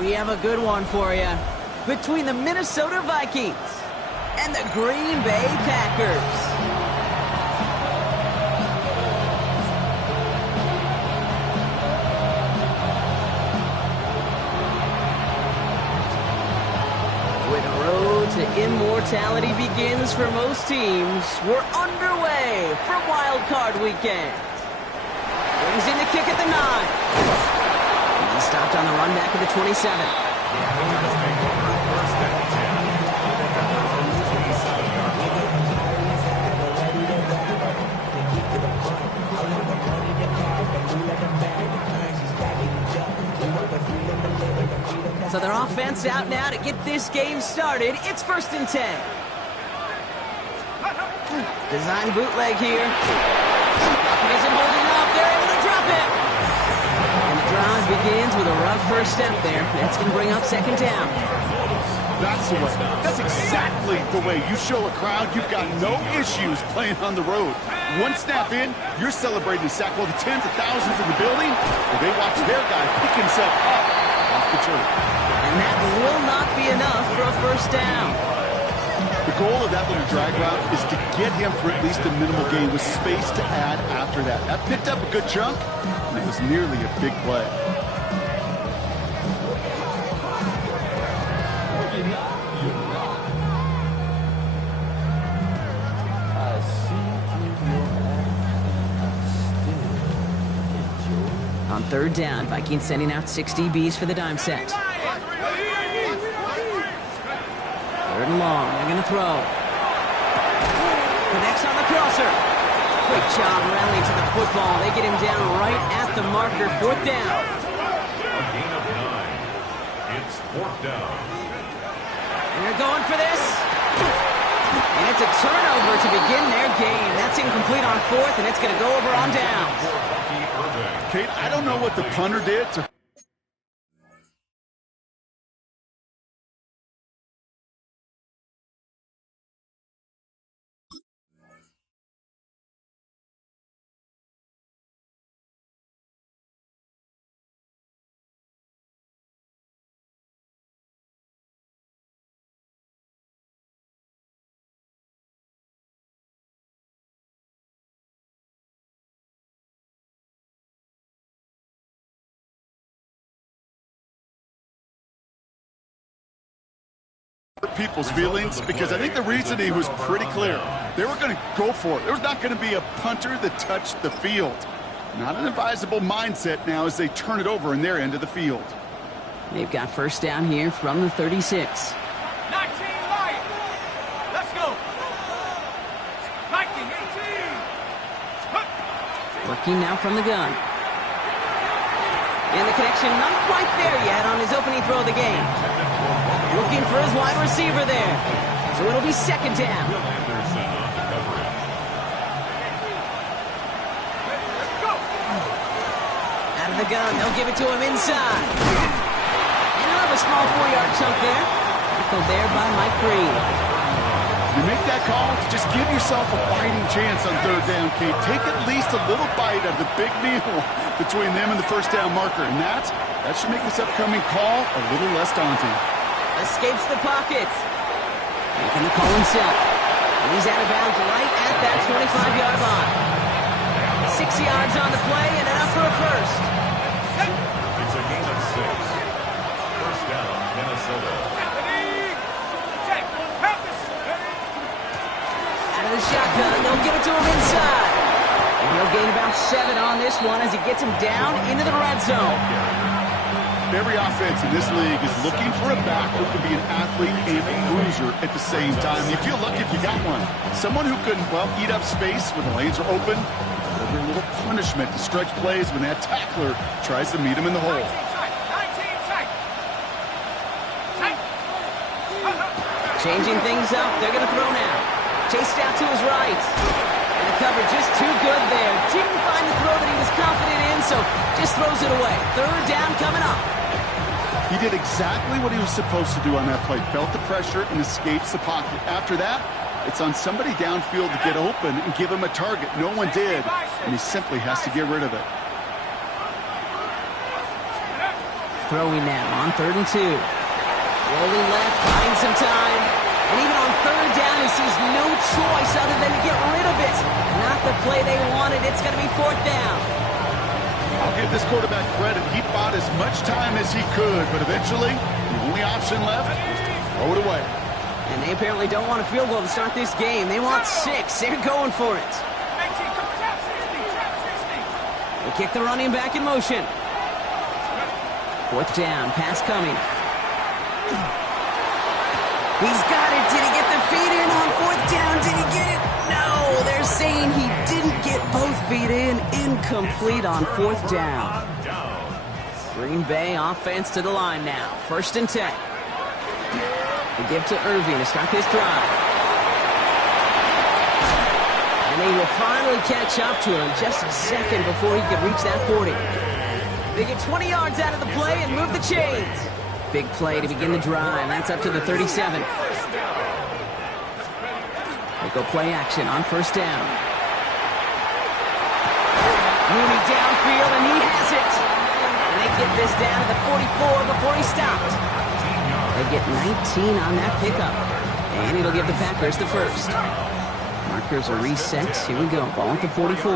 We have a good one for you. Between the Minnesota Vikings and the Green Bay Packers. Where the road to immortality begins for most teams, we're underway for Wild Card Weekend. Brings in the kick at the 9. He stopped on the run back at the 27. So their offense out now to get this game started. It's 1st and 10. Design bootleg here. He isn't holding up. They're able to drop it. And the drive begins with a rough first step there. That's going to bring up 2nd down. That's the way. That's exactly the way you show a crowd you've got no issues playing on the road. One snap in, you're celebrating a sack while the tens of thousands in the building, well, they watch their guy pick himself up off the turf. And that will not be enough for a 1st down. The goal of that little drag route is to get him for at least a minimal gain with space to add after that. That picked up a good chunk, and it was nearly a big play. On 3rd down, Vikings sending out 6 DBs for the dime set. 3rd and long, they're going to throw. Connects on the crosser. Great job rallying to the football. They get him down right at the marker. 4th down. A gain of 9. It's 4th down. They're going for this. And it's a turnover to begin their game. That's incomplete on 4th, and it's going to go over on downs. Kate, I don't know what the punter did to... people's feelings, because I think the reasoning was pretty clear. They were going to go for it. There was not going to be a punter that touched the field. Not an advisable mindset now as they turn it over in their end of the field. They've got 1st down here from the 36. 19 Lions. Let's go. 19, 18. Working now from the gun. And the connection not quite there yet on his opening throw of the game. Looking for his wide receiver there. So it'll be 2nd down. Out of the gun, they'll give it to him inside. And he'll have a small 4-yard chunk there. Tackled there by Mike Reed. You make that call to just give yourself a fighting chance on 3rd down, Kate. Take at least a little bite of the big meal between them and the 1st down marker. And that should make this upcoming call a little less daunting. Escapes the pocket. Making the call himself. And he's out of bounds right at that 25-yard line. 6 yards on the play and enough for a 1st. It's a gain of 6. 1st down, Minnesota. Out of the shotgun, they'll give it to him inside. And he'll gain about 7 on this one as he gets him down into the red zone. Every offense in this league is looking for a back who can be an athlete and a bruiser at the same time. You feel lucky if you got one. Someone who can, well, eat up space when the lanes are open, deliver a little punishment to stretch plays when that tackler tries to meet him in the hole. Changing things up, they're going to throw now. Chased out to his right. And the cover just too good there. Didn't find the throw that he was confident in, so just throws it away. 3rd down coming up. He did exactly what he was supposed to do on that play. Felt the pressure and escapes the pocket. After that, it's on somebody downfield to get open and give him a target. No one did, and he simply has to get rid of it. Throwing now on 3rd and 2. Rolling left, buying some time. And even on 3rd down, he sees no choice other than to get rid of it. Not the play they wanted. It's going to be 4th down. I'll give this quarterback credit. He bought as much time as he could, but eventually, the only option left was to throw it away. And they apparently don't want a field goal to start this game. They want 6. They're going for it. 18, come trap 60, trap 60. They kick the running back in motion. 4th down, pass coming. He's got it. Did he get the feet in on 4th down? Did he get it? No, they're saying he didn't get both feet in. Incomplete on 4th down. Green Bay offense to the line now. 1st and 10. They give to Irving to start this drive. And they will finally catch up to him just a second before he could reach that 40. They get 20 yards out of the play and move the chains. Big play to begin the drive. That's up to the 37. They go play action on 1st down. Mooney downfield, and he has it. And they get this down to the 44 before he stopped. They get 19 on that pickup. And it'll give the Packers the 1st. Markers are reset. Here we go. Ball at the 44.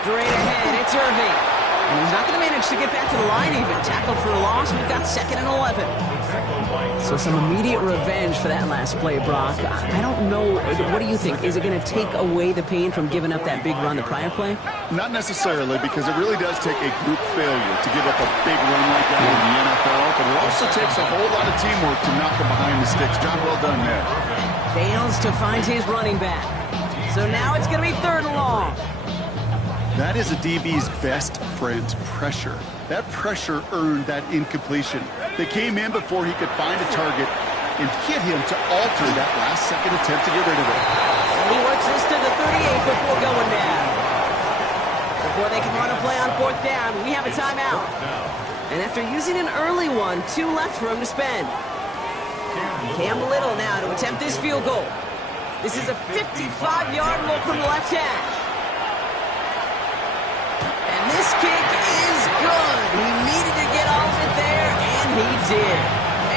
Straight ahead, it's Irving. And he's not going to manage to get back to the line even. Tackle for a loss. We've got 2nd and 11. So some immediate revenge for that last play, Brock. I don't know. What do you think? Is it going to take away the pain from giving up that big run the prior play? Not necessarily, because it really does take a group failure to give up a big run like that in the NFL. But it also takes a whole lot of teamwork to knock them behind the sticks. Job well done there. Fails to find his running back. So now it's going to be 3rd and long. That is a DB's best friend, pressure. That pressure earned that incompletion. They came in before he could find a target and hit him to alter that last-second attempt to get rid of it. And he works this to the 38 before going down. Before they can run a play on 4th down, we have a timeout. And after using an early one, 2 left for him to spend. Cam Little now to attempt this field goal. This is a 55-yard look from the left hash. This kick is good. He needed to get all of it there, and he did.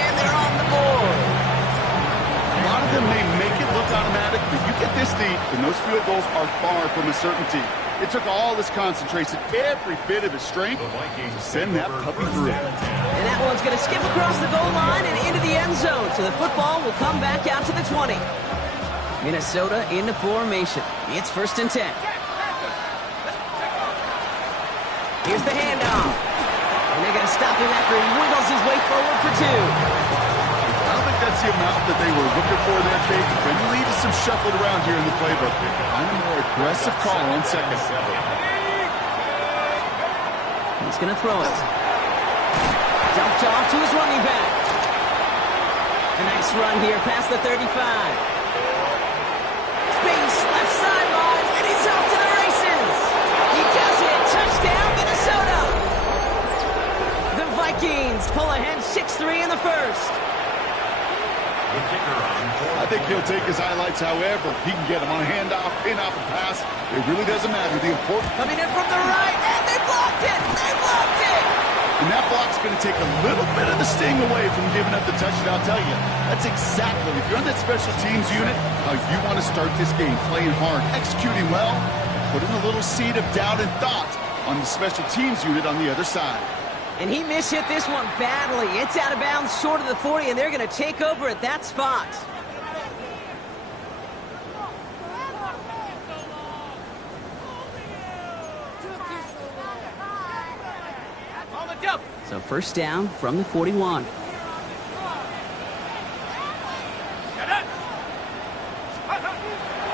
And they're on the board. A lot of them may make it look automatic, but you get this deep, and those field goals are far from a certainty. It took all his concentration, every bit of his strength, to send that puppy through. And that one's going to skip across the goal line and into the end zone, so the football will come back out to the 20. Minnesota in the formation. It's 1st and 10. Here's the handoff. And they're going to stop him after he wiggles his way forward for 2. I don't think that's the amount that they were looking for there, Kate. But he needed some shuffled around here in the playbook. I'm a more aggressive call on 2nd. He's going to throw it. Dumped off to his running back. A nice run here past the 35. Space, left sideline, and he's off to the races. He does it. Touchdown, Minnesota. The Vikings pull ahead 6-3 in the 1st. I think he'll take his highlights however he can get them on a handoff, pin off a pass. It really doesn't matter. The important coming in from the right, and they blocked it. They blocked it. And that block's going to take a little bit of the sting away from giving up the touchdown. I'll tell you, that's exactly, if you're on that special teams unit, how you want to start this game, playing hard, executing well, putting a little seed of doubt and thought on the special teams unit on the other side. And he mishit this one badly. It's out of bounds short of the 40, and they're going to take over at that spot. So 1st down from the 41.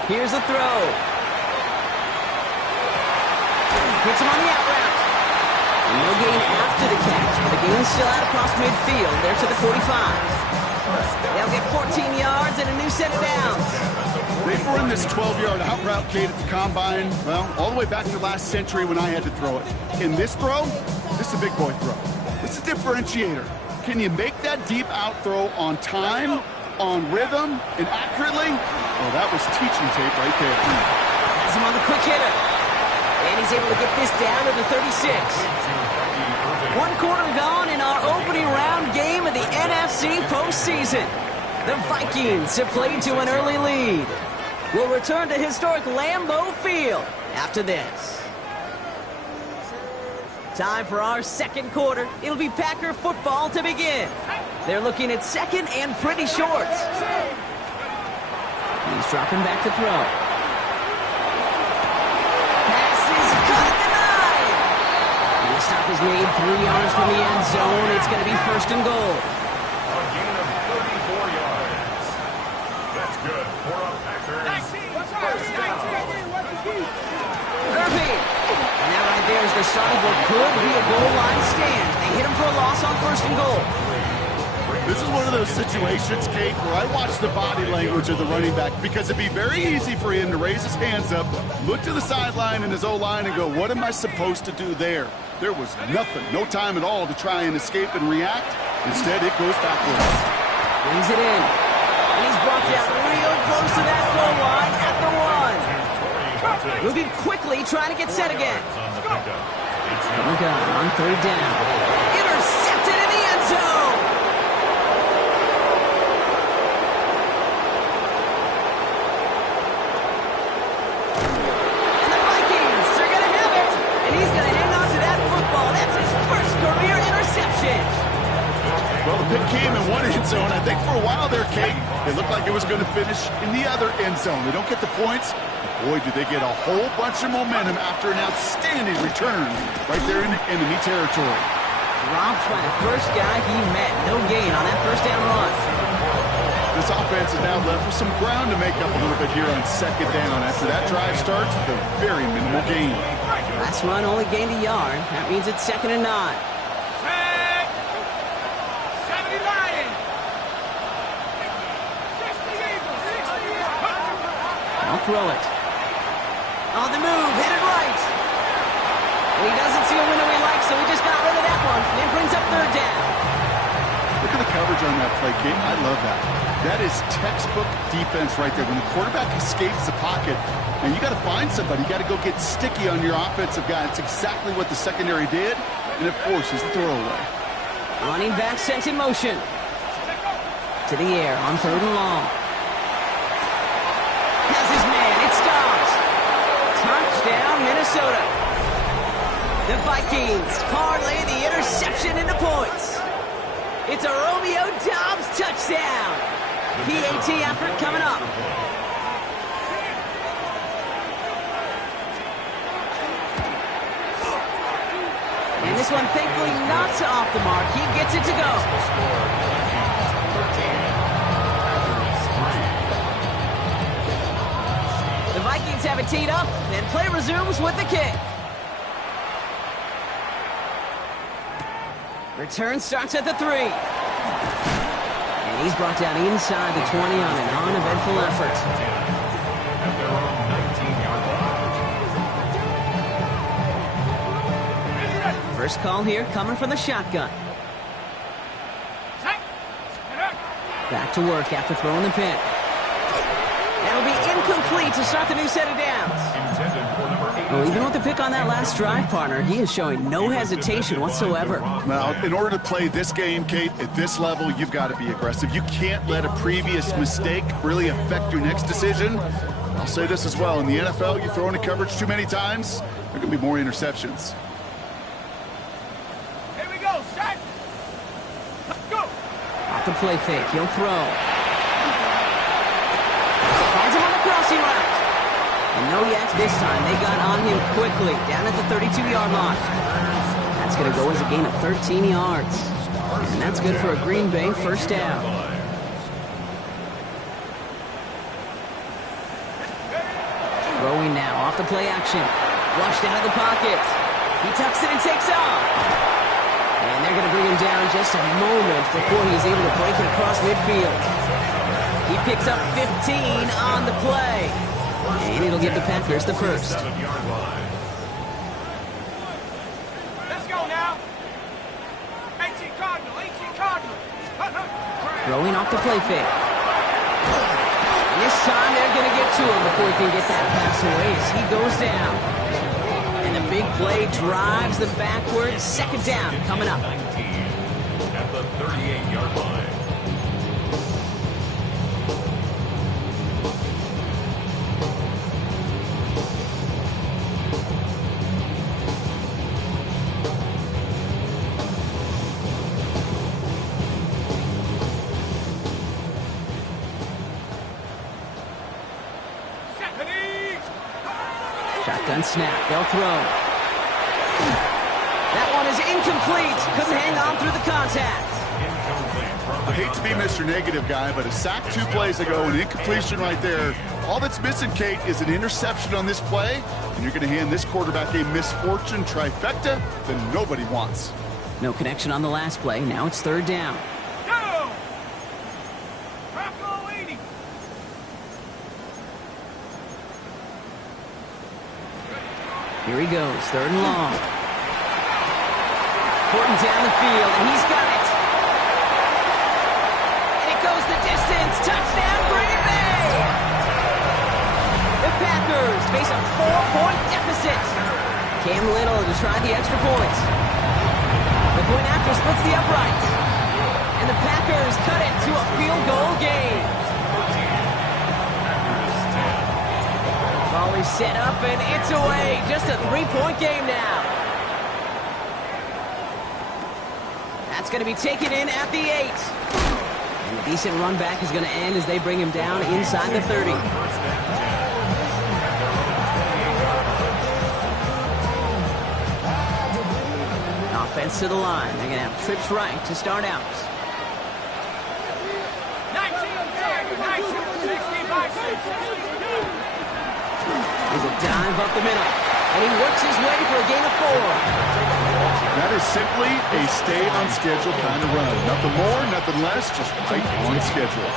Here's the throw. Hits him on the out route. And no gain after the catch, but the gain's still out across midfield. They're to the 45. They'll get 14 yards and a new set of downs. They've run this 12-yard out route, Kate, at the combine, well, all the way back to last century when I had to throw it. In this throw, this is a big boy throw. It's a differentiator. Can you make that deep out throw on time, on rhythm, and accurately? Well, that was teaching tape right there. Has him on the quick hitter. And he's able to get this down to the 36. 1 quarter gone in our opening round game of the NFC postseason. The Vikings have played to an early lead. We'll return to historic Lambeau Field after this. Time for our second quarter. It'll be Packer football to begin. They're looking at second and pretty short. He's dropping back to throw. Pass is caught at the 9. And the stop is made 3 yards from the end zone. It's going to be first and goal. A gain of 34 yards. That's good for a Packers. First down. Irving. And that right there is the start of what could be a goal line stand. They hit him for a loss on first and goal. This is one of those situations, Kate, where I watch the body language of the running back because it'd be very easy for him to raise his hands up, look to the sideline in his O-line and go, what am I supposed to do there? There was nothing, no time at all to try and escape and react. Instead, it goes backwards. Brings it in. And he's brought down real close to that goal line at the 1. Moving quickly, trying to get set again. Oh, God, on third down. Intercepted in the end zone. And the Vikings are going to have it. And he's going to hang on to that football. That's his first career interception. Well, the pick came in one end zone. I think for a while there, Kate, it looked like it was going to finish in the other end zone. They don't get the points. Boy, did they get a whole bunch of momentum after an outstanding return right there in enemy territory. Dropped by the first guy he met. No gain on that first down run. This offense is now left with some ground to make up a little bit here on second down. After that drive starts with a very minimal gain. Last run only gained a yard. That means it's 2nd and 9. I'll throw it. On the move, hit it right. And he doesn't see a window he likes, so he just got rid of that one. And it brings up third down. Look at the coverage on that play, Kate. I love that. That is textbook defense right there. When the quarterback escapes the pocket, and you got to find somebody. You got to go get sticky on your offensive guy. It's exactly what the secondary did, and it forces the throwaway. Running back sent in motion. To the air on third and long. Has his man. It stops. Touchdown, Minnesota. The Vikings parlay the interception into points. It's a Romeo Doubs touchdown. PAT effort coming up. And this one thankfully not off the mark. He gets it to go. The Vikings have it teed up, and play resumes with the kick. Return starts at the 3. And he's brought down inside the 20 on an uneventful effort. First call here coming from the shotgun. Back to work after throwing the pick. That'll be incomplete to start the new set of downs. Well, even with the pick on that last drive, partner, he is showing no hesitation whatsoever. Well, in order to play this game, Kate, at this level, you've got to be aggressive. You can't let a previous mistake really affect your next decision. I'll say this as well. In the NFL, you throw into coverage too many times, there can be more interceptions. Here we go, set. Let's go. Off the play fake, he'll throw. Finds him on the crossing route. And no yak this time. They got on him quickly, down at the 32-yard line. That's going to go as a gain of 13 yards. And that's good for a Green Bay first down. Throwing now, off the play action. Flushed out of the pocket. He tucks it and takes off. And they're going to bring him down just a moment before he's able to break it across midfield. He picks up 15 on the play. And it'll give the Packers the first. Let's go now. 18 Cardinal, 18 Cardinal. Throwing off the play fake. And this time they're going to get to him before he can get that pass away as he goes down. big play drives them backwards. Second down coming up. 19 at the 38-yard line. Shotgun snap. They'll throw. That one is incomplete. Couldn't hang on through the contact. I hate to be Mr. Negative guy, but a sack 2 plays ago, an incompletion right there. All that's missing, Kate, is an interception on this play, and you're going to hand this quarterback a misfortune trifecta that nobody wants. No connection on the last play. Now it's third down. Go! Rocco 80. Here he goes. Third and long. Horton down the field, and he's got it. And it goes the distance. Touchdown, Green Bay! The Packers face a 4-point deficit. Cam Little to try the extra point. The point after splits the upright. And the Packers cut it to a field goal game. Ball is set up, and it's away. Just a 3-point game now. That's going to be taken in at the 8. And a decent run back is going to end as they bring him down inside the 30. Offense to the line. They're going to have trips right to start out. 19-60. There's a dive up the middle. And he works his way for a gain of 4. That is simply a stay on schedule kind of run. Nothing more, nothing less, just right on schedule.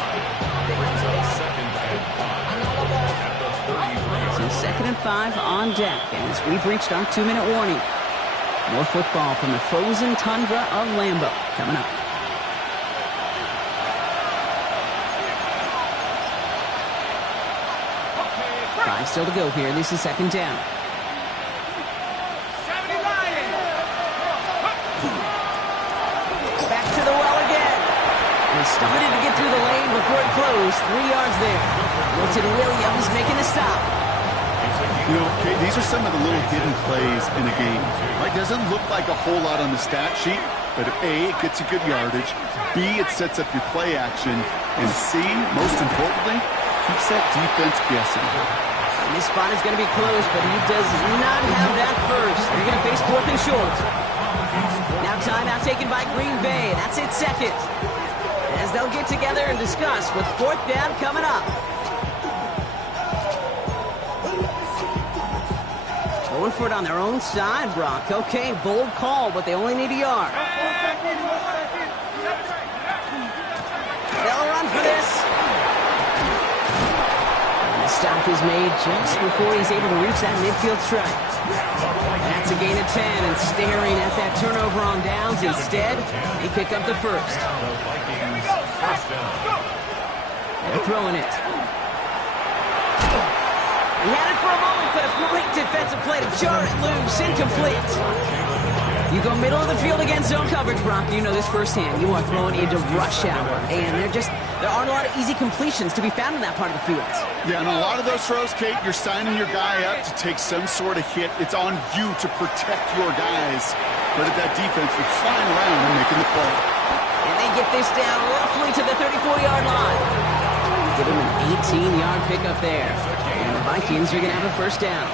So 2nd and 5 on deck as we've reached our 2-minute warning. More football from the frozen tundra of Lambeau coming up. Five still to go here. This is second down. Back to the well again. They started to get through the lane before it closed. 3 yards there. Milton Williams making a stop. You know, Kate, these are some of the little hidden plays in a game. Right? Doesn't look like a whole lot on the stat sheet, but A, it gets you good yardage. B, it sets up your play action. And C, most importantly, keeps that defense guessing. And this spot is going to be close, but he does not have that first. They're going to face 4th and short. Now timeout taken by Green Bay. That's it, second. As they'll get together and discuss with 4th down coming up. Going for it on their own side, Brock. Okay, bold call, but they only need a yard. They'll run for this. And the stop is made just before he's able to reach that midfield strike. That's a gain of 10, and staring at that turnover on downs instead, they pick up the first. They're throwing it. He had it for a moment, but a great defensive play to jar it loose. Incomplete. You go middle of the field against zone coverage, Brock. You know this firsthand. You are throwing into rush hour, and there aren't a lot of easy completions to be found in that part of the field. Yeah, and a lot of those throws, Kate, you're signing your guy up to take some sort of hit. It's on you to protect your guys. But at that defense, they're flying around and making the play. And they get this down roughly to the 34-yard line. Give him an 18-yard pickup there. And the Vikings are going to have a first down.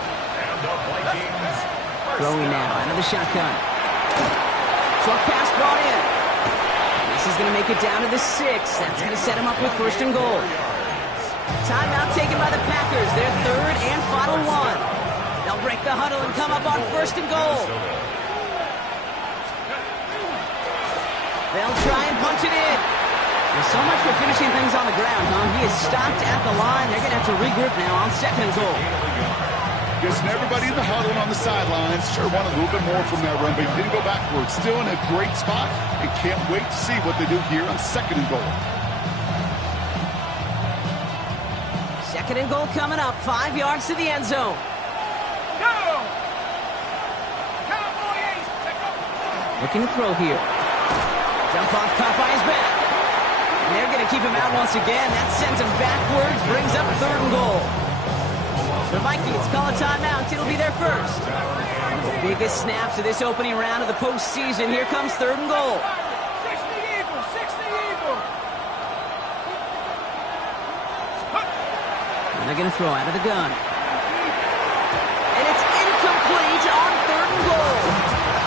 Throwing now out of the shotgun. Short pass brought in. And this is going to make it down to the 6. That's going to set him up with first and goal. Timeout taken by the Packers. Their third and final one. They'll break the huddle and come up on first and goal. They'll try and punch it in. There's so much for finishing things on the ground, huh? He is stopped at the line. They're going to have to regroup now on second and goal. Guessing everybody in the huddle and on the sidelines sure wanted a little bit more from that run, but he didn't go backwards. Still in a great spot, and can't wait to see what they do here on second and goal. Second and goal coming up. 5 yards to the end zone. Go! Looking to throw here. Jump off, caught by his back. And they're going to keep him out once again. That sends him backwards, brings up 3rd and goal. The Vikings call a timeout. It'll be their first. One of the biggest snaps of this opening round of the postseason. Here comes 3rd and goal. 60 Eagle, 60 Eagle. And they're going to throw out of the gun. And it's incomplete on 3rd and goal.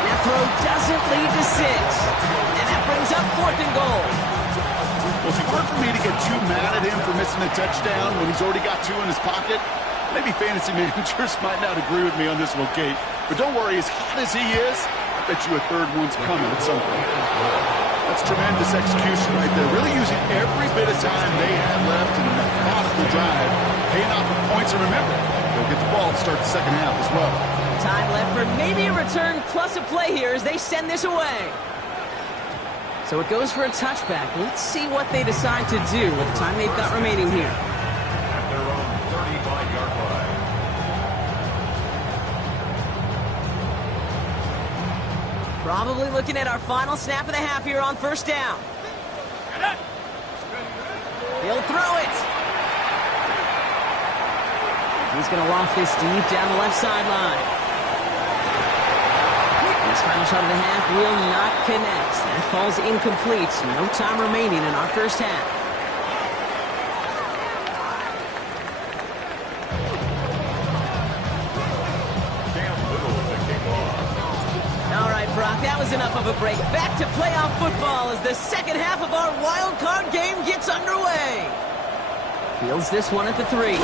That throw doesn't lead to 6. And that brings up 4th and goal. Well, it's hard for me to get too mad at him for missing a touchdown when he's already got 2 in his pocket. Maybe fantasy managers might not agree with me on this one, Kate. But don't worry, as hot as he is, I bet you a 3rd one's coming at some point. That's tremendous execution right there. Really using every bit of time they had left in a methodical drive, paying off with points. And remember, they'll get the ball to start the second half as well. Time left for maybe a return plus a play here as they send this away. So it goes for a touchback. Let's see what they decide to do with the time they've got remaining here. At their own 35-yard line. Probably looking at our final snap of the half here on 1st down. He'll throw it. He's going to loft this deep down the left sideline. This final shot of the half will not connect. That falls incomplete. No time remaining in our first half. Cam Little with the kickoff. All right, Brock, that was enough of a break. Back to playoff football as the second half of our wild card game gets underway. Fields this one at the 3.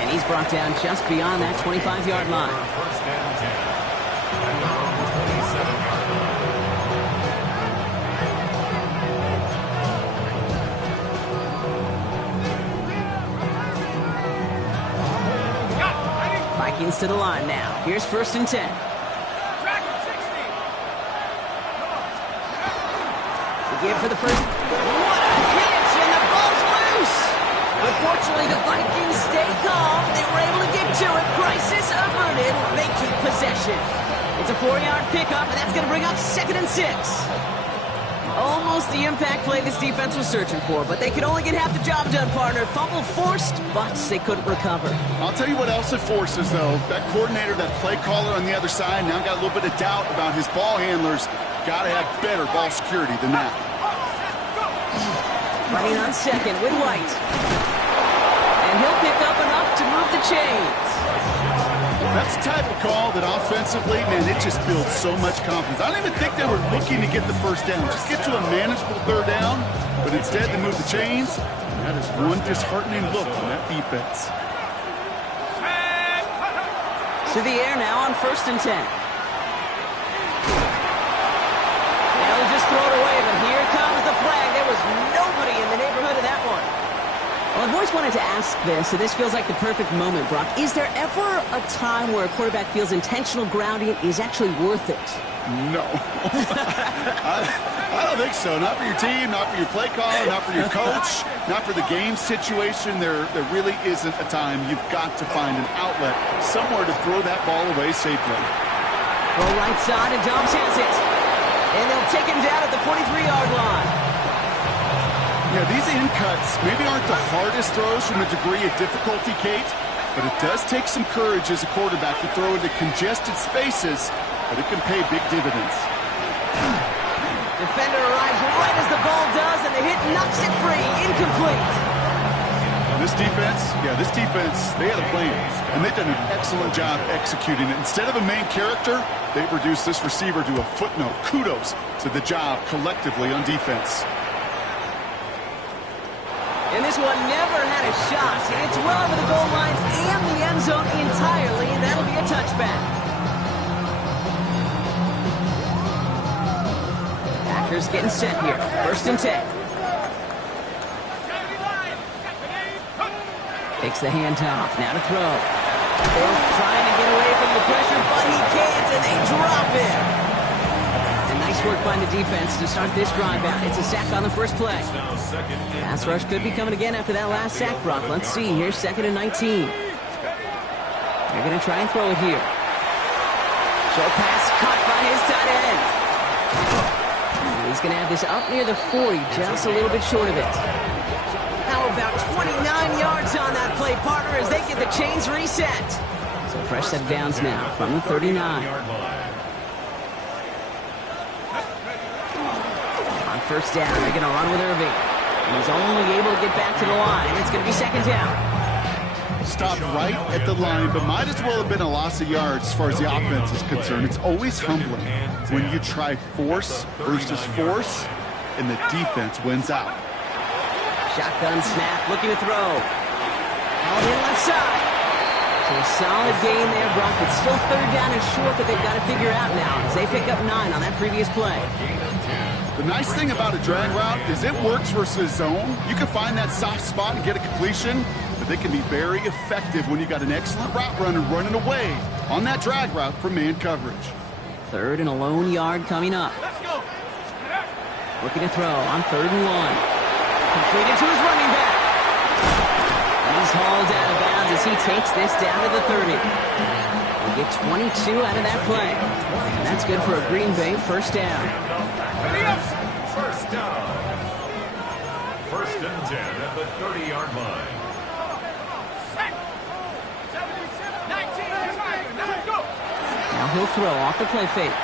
And he's brought down just beyond that 25-yard line. First and 10. At their own 27-yard line. Vikings to the line now. Here's 1st and 10. Track him, 60. The give for the first. What a hit! And the ball's loose! But fortunately, the Vikings stay calm. They were able to get to it. Crisis averted. They keep possession. It's a 4-yard pickup, and that's going to bring up 2nd and 6. Almost the impact play this defense was searching for, but they could only get half the job done, partner. Fumble forced, but they couldn't recover. I'll tell you what else it forces, though. That coordinator, that play caller on the other side, now got a little bit of doubt about his ball handlers. Got to have better ball security than that. Running on 2nd with White. And he'll pick up enough to move the chains. That's the type of call that offensively, man, it just builds so much confidence. I don't even think they were looking to get the first down. Just get to a manageable 3rd down, but instead they move the chains. And that is one disheartening look on that defense. To the air now on 1st and 10. They'll just throw it away, but here comes the flag. There was nobody in the neighborhood of that one. Well, I've always wanted to ask this, so this feels like the perfect moment, Brock. Is there ever a time where a quarterback feels intentional grounding is actually worth it? No. I don't think so. Not for your team, not for your play caller, not for your coach, not for the game situation. There really isn't a time. You've got to find an outlet, somewhere to throw that ball away safely. Well, right side, and Dobbs has it. And they'll take him down at the 43-yard line. Yeah, these in cuts maybe aren't the hardest throws from a degree of difficulty, Kate, but it does take some courage as a quarterback to throw into congested spaces, but it can pay big dividends. Defender arrives right as the ball does, and the hit knocks it free. Incomplete. This defense, they had a plan, and they've done an excellent job executing it. Instead of a main character, they've reduced this receiver to a footnote. Kudos to the job collectively on defense. And this one never had a shot. It's well over the goal line and the end zone entirely, and that'll be a touchback. Packers getting set here. 1st and 10. Takes the handoff. Now to throw. Bill's trying to get away from the pressure, but he can't, and they drop it. And nice work by the defense to start this drive out. It's a sack on the first play. Pass rush could be coming again after that last sack, Brock. Let's see. Here's 2nd and 19. They're going to try and throw it here. Short pass caught by his tight end. He's going to have this up near the 40, just a little bit short of it. How about 29 yards on that play, partner, as they get the chains reset. So fresh set of downs now from the 39. On first down, they're going to run with Irving. He's only able to get back to the line. It's going to be second down. Stopped right at the line, but might as well have been a loss of yards as far as the offense is concerned. It's always humbling when you try force versus force, and the defense wins out. Shotgun snap, looking to throw. Out in left side. So a solid gain there, Brock. It's still third down and short that they've got to figure out now as they pick up 9 on that previous play. The nice thing about a drag route is it works versus zone. You can find that soft spot and get a completion, but they can be very effective when you got an excellent route runner running away on that drag route from man coverage. Third and a lone yard coming up. Let's go. Looking to throw on 3rd and 1. Completed to his running back. And he's hauled out of bounds as he takes this down to the 30. They get 22 out of that play. And that's good for a Green Bay first down. First down. First and 10 at the 30-yard line. 19, let's go. Now he'll throw off the play fake.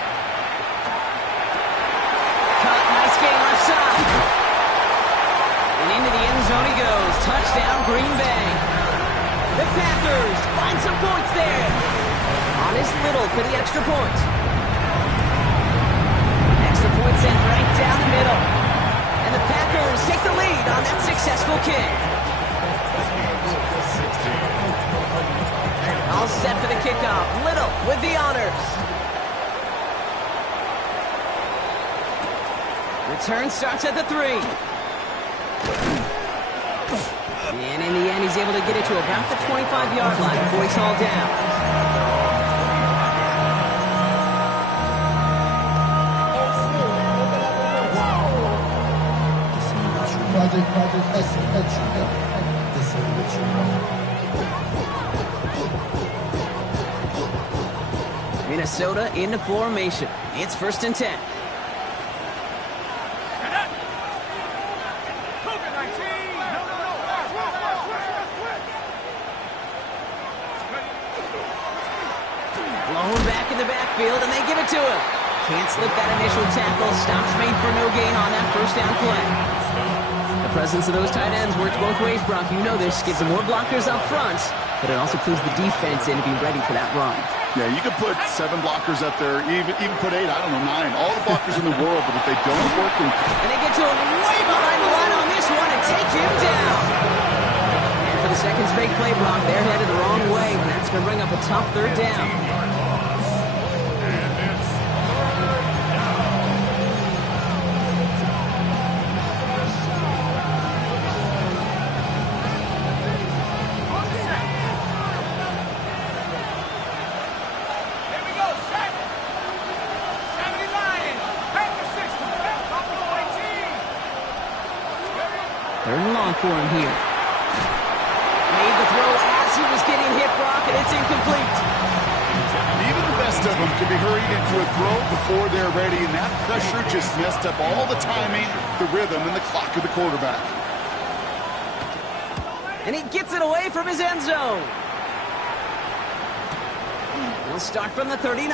Cut, nice gain left side. And into the end zone he goes. Touchdown, Green Bay. The Packers find some points there. On his Little for the extra point. Extra point sent right down the middle. And the Packers take the lead on that successful kick. All set for the kickoff. Little with the honors. Return starts at the 3. And in the end, he's able to get it to about the 25-yard line before he's hauled down. Minnesota into formation. It's 1st and 10. Blown back in the backfield, and they give it to him. Can't slip that initial tackle. Stops made for no gain on that first down play. The presence of those tight ends works both ways, Brock. You know this. Gives them more blockers up front, but it also clues the defense in to be ready for that run. Yeah, you could put 7 blockers up there, even put 8, I don't know, 9. All the blockers in the world, but if they don't work... And they get to him way behind the line on this one and take him down. And for the second straight play, Brock, they're headed the wrong way, and that's going to bring up a tough 3rd down. For him here. Made the throw as he was getting hit, Brock, and it's incomplete. Even the best of them can be hurried into a throw before they're ready, and that pressure just messed up all the timing, the rhythm, and the clock of the quarterback. And he gets it away from his end zone. He'll start from the 39.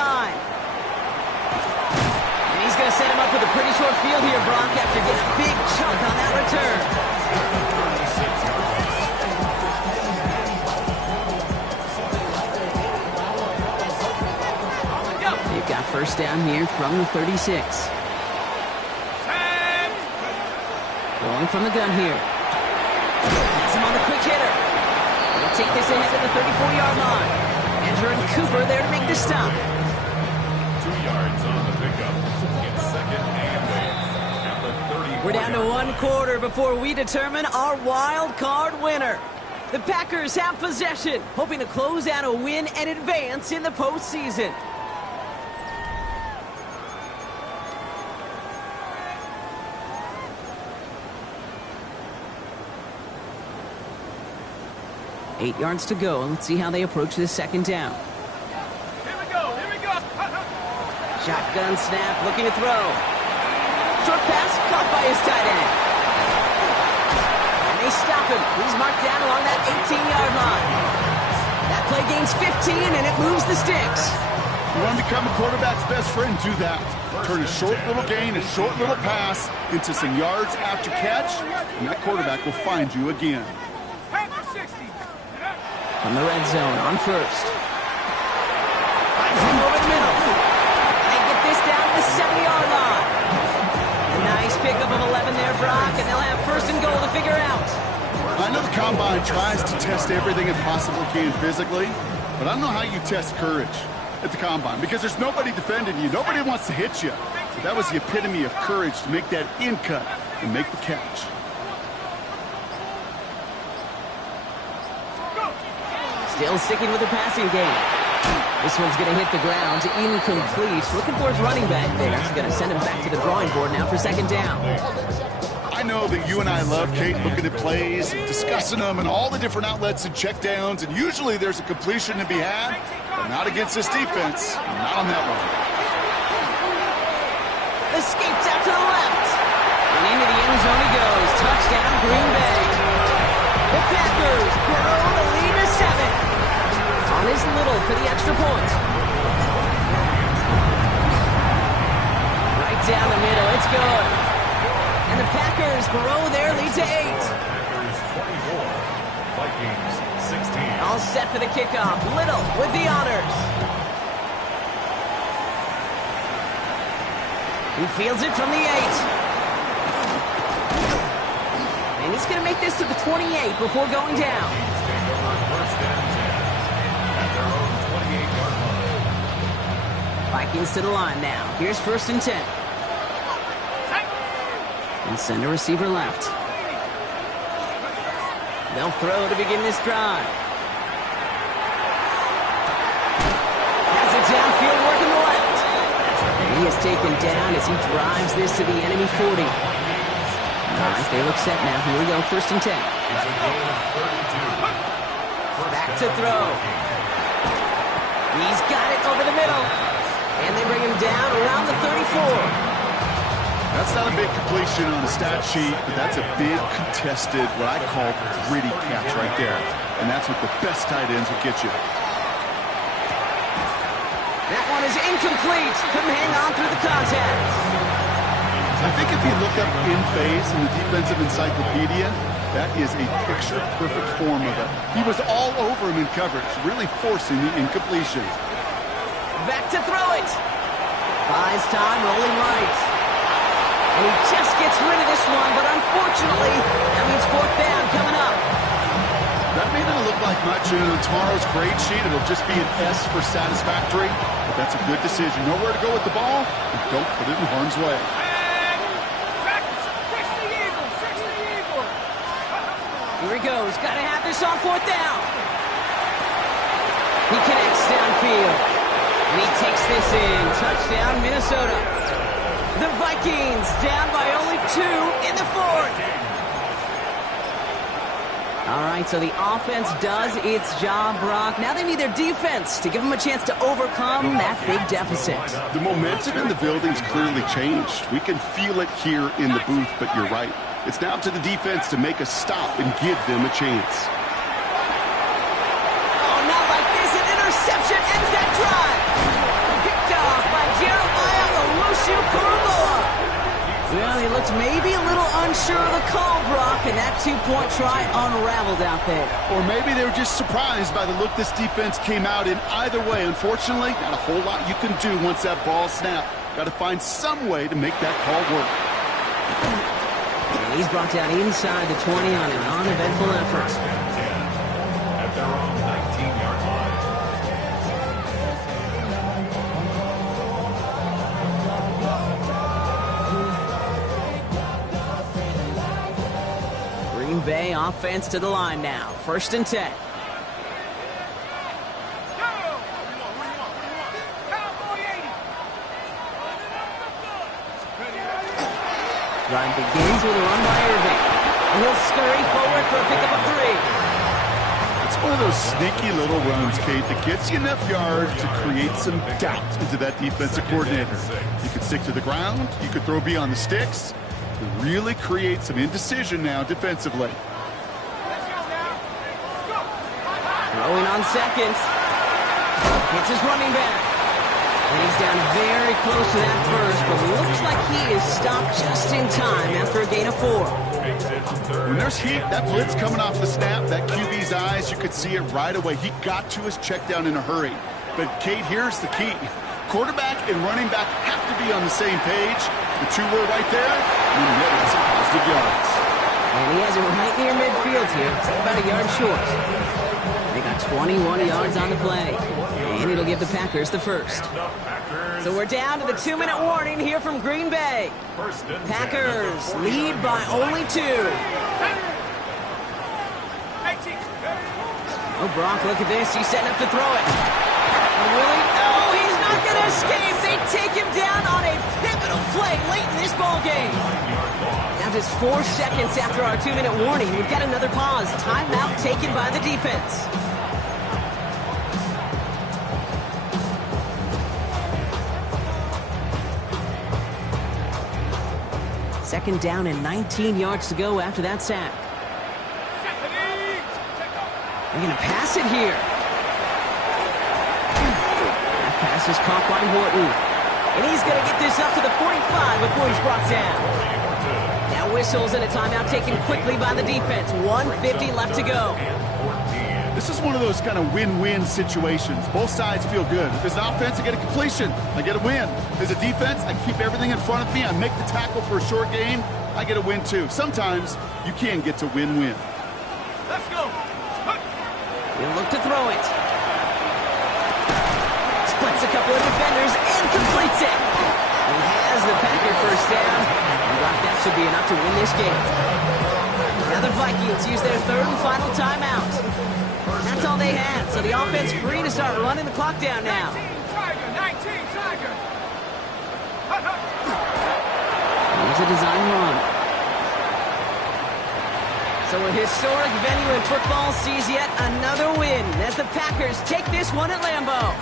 And he's going to set him up with a pretty short field here, Brock, after getting a big chunk on that return. They've got first down here from the 36. Rolling from the gun here. Has him on the quick hitter. They'll take this ahead to the 34-yard line. Andrew and Cooper there to make the stop. 2 yards on the pickup. It's 2nd and 8 at the 30. We're down to 1 quarter before we determine our wild card winner. The Packers have possession, hoping to close out a win and advance in the postseason. Eight yards to go, and let's see how they approach this second down. Here we go, here we go. Shotgun snap, looking to throw. Short pass, caught by his tight end. And they stop him. He's marked down along that 18-yard line. That play gains 15, and it moves the sticks. You want to become a quarterback's best friend, do that. Turn a short little gain, a short little pass into some yards after catch, and that quarterback will find you again. From the red zone on first. Finds him over the middle. They get this down to the 7-yard line. A nice pickup of 11 there, Brock, and they'll have first and goal to figure out. I know the Combine tries to test everything it possibly can physically, but I don't know how you test courage at the Combine, because there's nobody defending you. Nobody wants to hit you. But that was the epitome of courage to make that in cut and make the catch. Still sticking with the passing game. This one's going to hit the ground. Incomplete. Looking for his running back there. He's going to send him back to the drawing board now for second down. I know that you and I love, Kate, looking at plays, discussing them, and all the different outlets and checkdowns, and usually there's a completion to be had, but not against this defense. Not on that one. Escapes out to the left. And into the end zone he goes. Touchdown, Green Bay. The Packers grow the lead to 7. On his Little for the extra point. Right down the middle. It's good. And the Packers grow their lead to 8. Packers 24, Vikings 16. All set for the kickoff. Little with the honors. He fields it from the 8. And he's going to make this to the 28 before going down. He's taken over first and 10 at their own 28-yard line. Vikings to the line now. Here's first and 10. And send a receiver left. They'll throw to begin this drive. Has it downfield working the left. And he is taken down as he drives this to the enemy 40. All right, they look set now. Here we go, first and 10. Back to throw. He's got it over the middle. And they bring him down around the 34. That's not a big completion on the stat sheet, but that's a big contested, what I call gritty catch right there. And that's what the best tight ends will get you. That one is incomplete. Couldn't hang on through the contact. I think if you look up in phase in the defensive encyclopedia, that is a picture-perfect form of it. He was all over him in coverage, really forcing the incompletion. Back to throw it. Buys time, rolling right. And he just gets rid of this one, but unfortunately, that means fourth down coming up. That may not look like much in tomorrow's grade sheet. It'll just be an S for satisfactory, but that's a good decision. Know where to go with the ball, and don't put it in harm's way. Here he goes. Got to have this on fourth down. He connects downfield. And he takes this in. Touchdown, Minnesota. The Vikings down by only 2 in the 4th. All right, so the offense does its job, Brock. Now they need their defense to give them a chance to overcome that big deficit. The momentum in the building's clearly changed. We can feel it here in the booth, but you're right. It's now to the defense to make a stop and give them a chance. Oh, not like this. An interception ends that drive. Picked off by Jeremiah Owusu-Koramoah. Well, he looked maybe a little unsure of the call, Brock, and that two-point try unraveled out there. Or maybe they were just surprised by the look this defense came out in. Either way, unfortunately, not a whole lot you can do once that ball snapped. Got to find some way to make that call work. And he's brought down inside the 20 on an uneventful effort. At their own 19-yard line. Green Bay offense to the line now. First and 10. Drive begins with a run by Irving. And he'll scurry forward for a pickup of 3. It's one of those sneaky little runs, Kate, that gets you enough yards to create some doubt into that defensive coordinator. You could stick to the ground. You could throw beyond the sticks. You really create some indecision now defensively. Throwing on second. Hits his running back. And he's down very close to that first, but looks like he is stopped just in time after a gain of 4. When there's heat, that blitz coming off the snap, that QB's eyes, you could see it right away. He got to his check down in a hurry. But, Kate, here's the key. Quarterback and running back have to be on the same page. The two were right there, and then getting some positive yards. And he has it right near midfield here. It's about a yard short. They got 21 yards on the play. And it'll give the Packers the first. So we're down to the 2-minute warning here from Green Bay. Packers lead by only 2. Oh, Brock, look at this. He's setting up to throw it. And will he? No, he's not going to escape. They take him down on a pivotal play late in this ball game. Now just 4 seconds after our 2-minute warning, we've got another pause. Timeout taken by the defense. Second down and 19 yards to go after that sack. They're going to pass it here. That pass is caught by Horton. And he's going to get this up to the 45 before he's brought down. Now whistles and a timeout taken quickly by the defense. 1:50 left to go. This is one of those kind of win-win situations. Both sides feel good. If there's an offense, I get a completion. I get a win. If there's a defense, I keep everything in front of me. I make the tackle for a short gain. I get a win, too. Sometimes you can get to win-win. Let's go. He'll look to throw it. Splits a couple of defenders and completes it. He has the Packer first down. And that should be enough to win this game. Now the Vikings use their third and final timeout. That's all they had, so the offense free to start running the clock down now. 19 Tiger. Here's a design run. So a historic venue in football sees yet another win as the Packers take this one at Lambeau.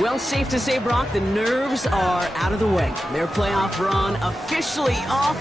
Well, safe to say, Brock, the nerves are out of the way. Their playoff run officially off.